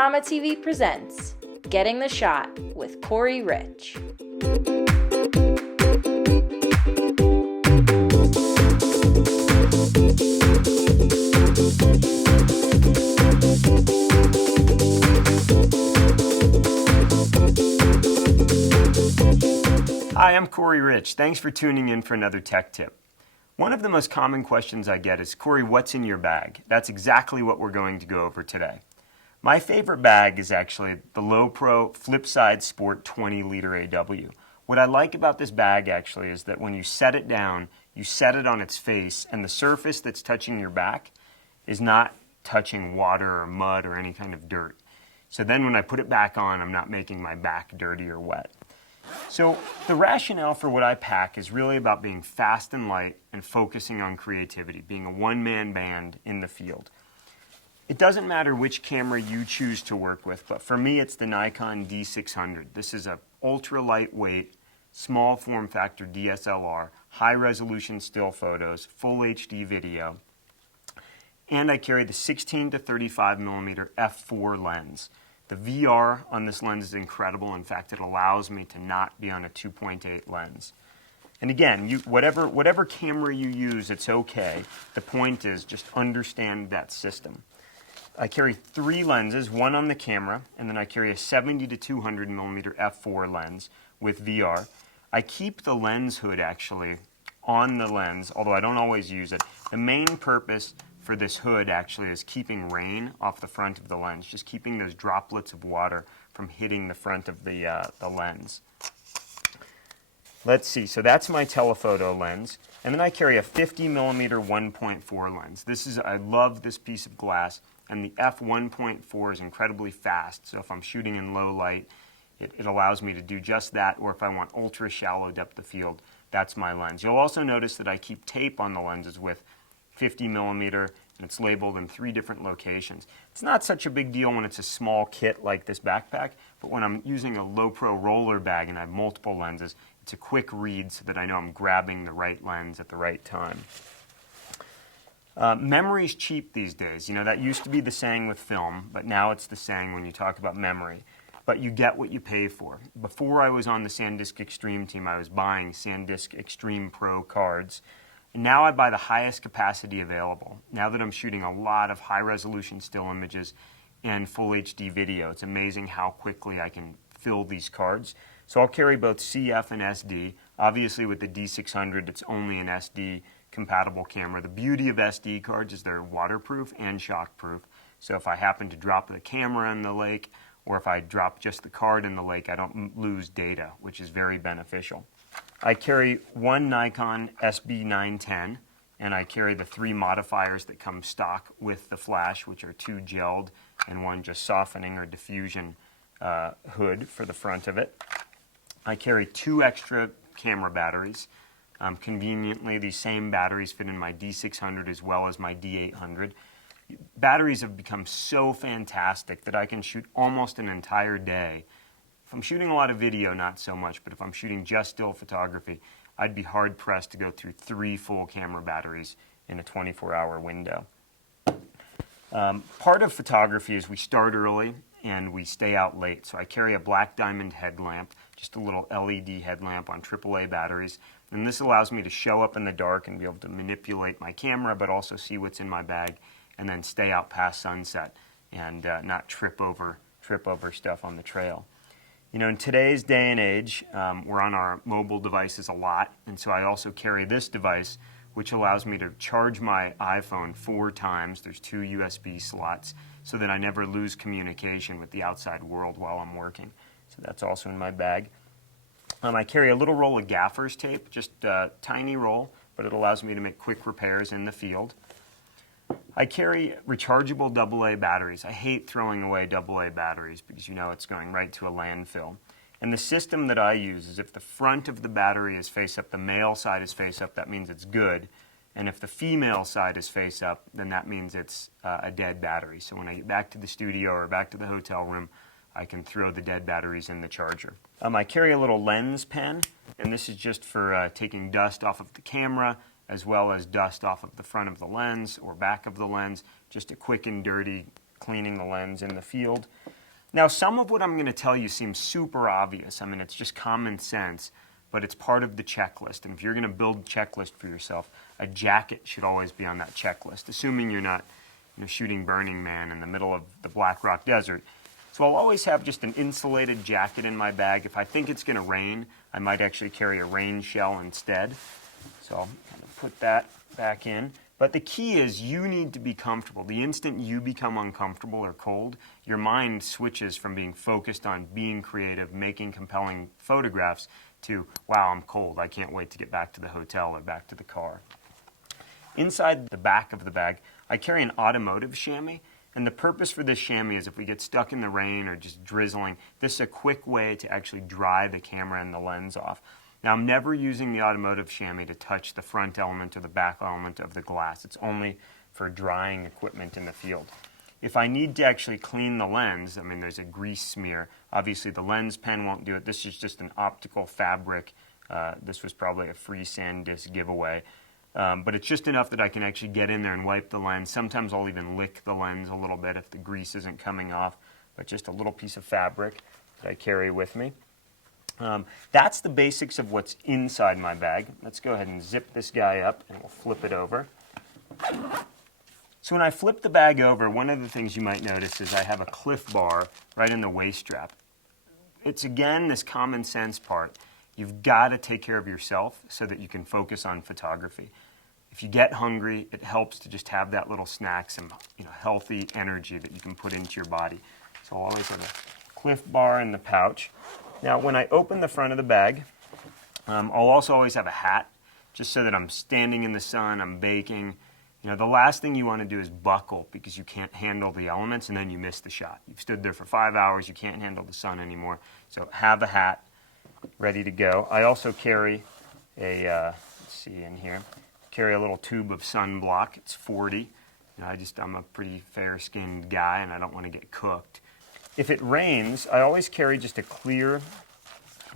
AdoramaTV presents Getting the Shot with Corey Rich. Hi, I'm Corey Rich. Thanks for tuning in for another tech tip. One of the most common questions I get is, Corey, what's in your bag? That's exactly what we're going to go over today. My favorite bag is actually the Lowepro Flipside Sport 20-liter AW. What I like about this bag actually is that when you set it down, you set it on its face, and the surface that's touching your back is not touching water or mud or any kind of dirt. So then when I put it back on, I'm not making my back dirty or wet. So the rationale for what I pack is really about being fast and light and focusing on creativity, being a one-man band in the field. It doesn't matter which camera you choose to work with, but for me it's the Nikon D600. This is a ultra lightweight, small form factor DSLR, high resolution still photos, full HD video, and I carry the 16 to 35 millimeter f4 lens. The VR on this lens is incredible. In fact, it allows me to not be on a 2.8 lens. And again, whatever camera you use, it's okay. The point is just understand that system. I carry 3 lenses, one on the camera, and then I carry a 70 to 200 millimeter f4 lens with VR. I keep the lens hood actually on the lens, although I don't always use it. The main purpose for this hood actually is keeping rain off the front of the lens, just keeping those droplets of water from hitting the front of the lens. Let's see, so that's my telephoto lens, and then I carry a 50 millimeter 1.4 lens. I love this piece of glass, and the f1.4 is incredibly fast, so if I'm shooting in low light, it allows me to do just that, or if I want ultra shallow depth of field, that's my lens. You'll also notice that I keep tape on the lenses with 50 millimeter, and it's labeled in 3 different locations. It's not such a big deal when it's a small kit like this backpack, but when I'm using a Lowepro roller bag and I have multiple lenses, it's a quick read so that I know I'm grabbing the right lens at the right time. Memory's cheap these days. You know, that used to be the saying with film, but now it's the saying when you talk about memory. But you get what you pay for. Before I was on the SanDisk Extreme team, I was buying SanDisk Extreme Pro cards. And now I buy the highest capacity available. Now that I'm shooting a lot of high-resolution still images and full HD video, it's amazing how quickly I can fill these cards. So I'll carry both CF and SD. Obviously with the D600, it's only an SD-compatible camera. The beauty of SD cards is they're waterproof and shockproof. So if I happen to drop the camera in the lake, or if I drop just the card in the lake, I don't lose data, which is very beneficial. I carry one Nikon SB910, and I carry the 3 modifiers that come stock with the flash, which are 2 gelled and 1 just softening or diffusion hood for the front of it. I carry 2 extra camera batteries. Conveniently, these same batteries fit in my D600 as well as my D800. Batteries have become so fantastic that I can shoot almost an entire day. If I'm shooting a lot of video, not so much, but if I'm shooting just still photography, I'd be hard-pressed to go through 3 full camera batteries in a 24-hour window. Part of photography is we start early and we stay out late. So I carry a black diamond headlamp, just a little LED headlamp on AAA batteries. And this allows me to show up in the dark and be able to manipulate my camera, but also see what's in my bag, and then stay out past sunset and not trip over stuff on the trail. You know, in today's day and age, we're on our mobile devices a lot, and so I also carry this device, which allows me to charge my iPhone 4 times. There's 2 USB slots, so that I never lose communication with the outside world while I'm working. So that's also in my bag. I carry a little roll of gaffer's tape, just a tiny roll, but it allows me to make quick repairs in the field. I carry rechargeable AA batteries. I hate throwing away AA batteries because you know it's going right to a landfill. And the system that I use is if the front of the battery is face up, the male side is face up, that means it's good. And if the female side is face up, then that means it's a dead battery. So when I get back to the studio or back to the hotel room, I can throw the dead batteries in the charger. I carry a little lens pen, and this is just for taking dust off of the camera, as well as dust off of the front of the lens or back of the lens. Just a quick and dirty cleaning the lens in the field. Now, some of what I'm going to tell you seems super obvious. I mean, it's just common sense, but it's part of the checklist. And if you're going to build a checklist for yourself, a jacket should always be on that checklist, assuming you're not shooting Burning Man in the middle of the Black Rock Desert. So I'll always have just an insulated jacket in my bag. If I think it's going to rain, I might actually carry a rain shell instead. So I'll kind of put that back in. But the key is you need to be comfortable. The instant you become uncomfortable or cold, your mind switches from being focused on being creative, making compelling photographs, to, wow, I'm cold. I can't wait to get back to the hotel or back to the car. Inside the back of the bag, I carry an automotive chamois. And the purpose for this chamois is if we get stuck in the rain or just drizzling, this is a quick way to actually dry the camera and the lens off. Now, I'm never using the automotive chamois to touch the front element or the back element of the glass. It's only for drying equipment in the field. If I need to actually clean the lens, I mean, there's a grease smear. Obviously, the lens pen won't do it. This is just an optical fabric. This was probably a free SanDisk giveaway. But it's just enough that I can actually get in there and wipe the lens. Sometimes I'll even lick the lens a little bit if the grease isn't coming off. But just a little piece of fabric that I carry with me. That's the basics of what's inside my bag. Let's go ahead and zip this guy up and we'll flip it over. So when I flip the bag over, one of the things you might notice is I have a Cliff Bar right in the waist strap. It's again this common sense part. You've got to take care of yourself so that you can focus on photography. If you get hungry, it helps to just have that little snack, some healthy energy that you can put into your body. So I'll always have a Cliff Bar in the pouch. Now, when I open the front of the bag, I'll also always have a hat, just so that I'm standing in the sun, I'm baking. The last thing you want to do is buckle because you can't handle the elements and then you miss the shot. You've stood there for 5 hours, you can't handle the sun anymore. So have a hat ready to go. I also carry let's see in here, carry a little tube of sunblock. It's 40. I'm a pretty fair-skinned guy and I don't want to get cooked. If it rains, I always carry just a clear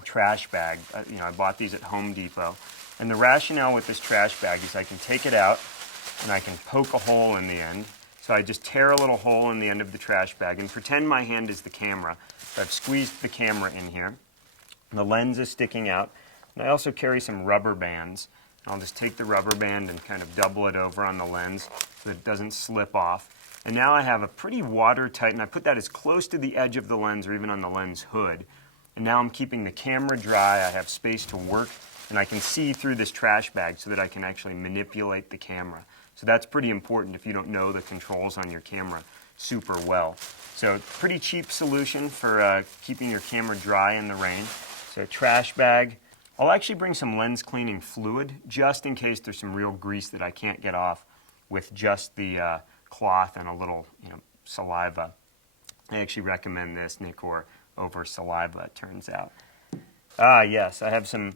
trash bag. I bought these at Home Depot. And the rationale with this trash bag is I can take it out and I can poke a hole in the end. So I just tear a little hole in the end of the trash bag and pretend my hand is the camera. So I've squeezed the camera in here. The lens is sticking out. And I also carry some rubber bands. I'll just take the rubber band and kind of double it over on the lens so that it doesn't slip off. And now I have a pretty watertight, and I put that as close to the edge of the lens or even on the lens hood. And now I'm keeping the camera dry, I have space to work, and I can see through this trash bag so that I can actually manipulate the camera. So that's pretty important if you don't know the controls on your camera super well. So pretty cheap solution for keeping your camera dry in the rain. So a trash bag. I'll actually bring some lens cleaning fluid just in case there's some real grease that I can't get off with just the cloth and a little saliva. I actually recommend this Nikon over saliva, it turns out. Yes, I have some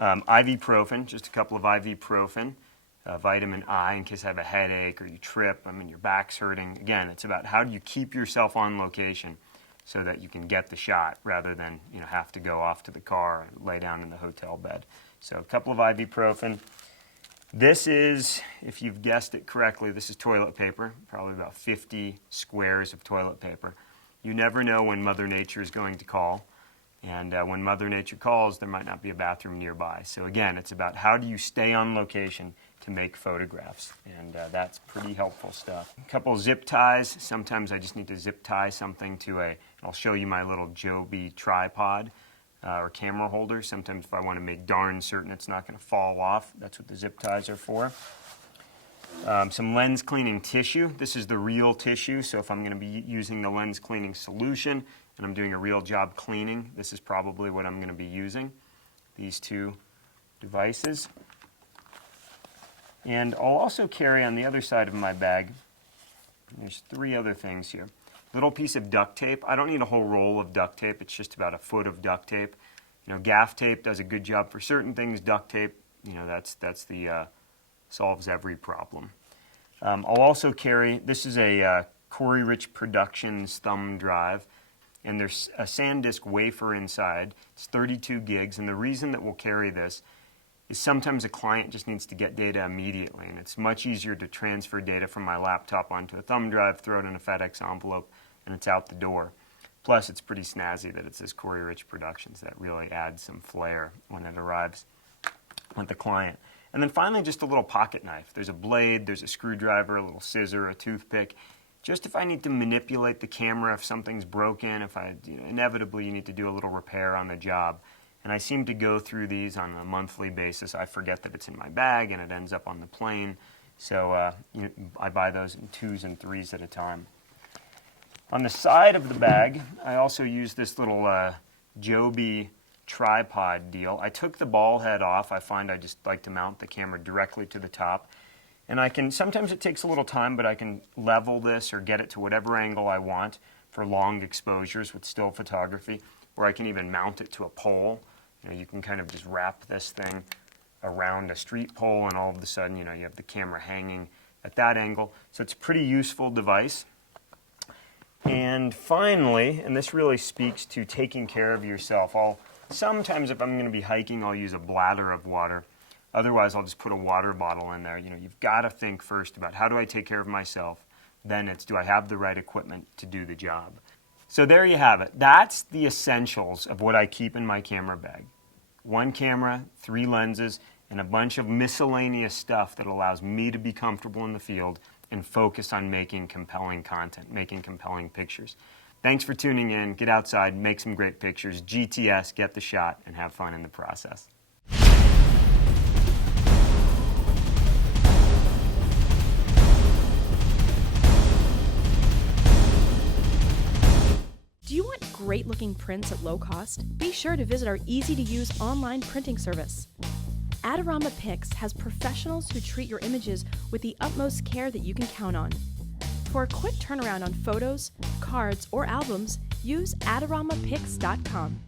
ibuprofen, just a couple of ibuprofen, vitamin I in case I have a headache or you trip, your back's hurting. Again, it's about how do you keep yourself on location so that you can get the shot rather than have to go off to the car and lay down in the hotel bed. So a couple of ibuprofen. This is, if you've guessed it correctly, this is toilet paper, probably about 50 squares of toilet paper. You never know when Mother Nature is going to call, and when Mother Nature calls, there might not be a bathroom nearby. So again, it's about how do you stay on location to make photographs, and that's pretty helpful stuff. A couple zip ties. Sometimes I just need to zip tie something to I'll show you my little Joby tripod. Or camera holder. Sometimes if I want to make darn certain it's not going to fall off, that's what the zip ties are for. Some lens cleaning tissue. This is the real tissue, so if I'm going to be using the lens cleaning solution and I'm doing a real job cleaning, this is probably what I'm going to be using, these two devices. And I'll also carry on the other side of my bag, there's 3 other things here. Little piece of duct tape. I don't need a whole roll of duct tape. It's just about a foot of duct tape. Gaff tape does a good job for certain things. Duct tape, that's the solves every problem. I'll also carry. This is a Corey Rich Productions thumb drive, and there's a SanDisk wafer inside. It's 32 gigs, and the reason that we'll carry this is sometimes a client just needs to get data immediately, and it's much easier to transfer data from my laptop onto a thumb drive, throw it in a FedEx envelope, and it's out the door. Plus, it's pretty snazzy that it says Corey Rich Productions. That really adds some flair when it arrives with the client. And then finally, just a little pocket knife. There's a blade, there's a screwdriver, a little scissor, a toothpick. Just if I need to manipulate the camera, if something's broken, if inevitably you need to do a little repair on the job. And I seem to go through these on a monthly basis. I forget that it's in my bag and it ends up on the plane. So I buy those in 2s and 3s at a time. On the side of the bag, I also use this little Joby tripod deal. I took the ball head off. I find I just like to mount the camera directly to the top. And sometimes it takes a little time, but I can level this or get it to whatever angle I want for long exposures with still photography, or I can even mount it to a pole. You can kind of just wrap this thing around a street pole, and all of a sudden, you have the camera hanging at that angle. So it's a pretty useful device. And finally, and this really speaks to taking care of yourself, sometimes if I'm going to be hiking, I'll use a bladder of water. Otherwise, I'll just put a water bottle in there. You've got to think first about how do I take care of myself? Then it's do I have the right equipment to do the job? So there you have it. That's the essentials of what I keep in my camera bag. 1 camera, 3 lenses, and a bunch of miscellaneous stuff that allows me to be comfortable in the field and focus on making compelling content, making compelling pictures. Thanks for tuning in. Get outside, make some great pictures. GTS, get the shot, and have fun in the process. Do you want great-looking prints at low cost? Be sure to visit our easy-to-use online printing service. Adorama Pix has professionals who treat your images with the utmost care that you can count on. For a quick turnaround on photos, cards, or albums, use AdoramaPix.com.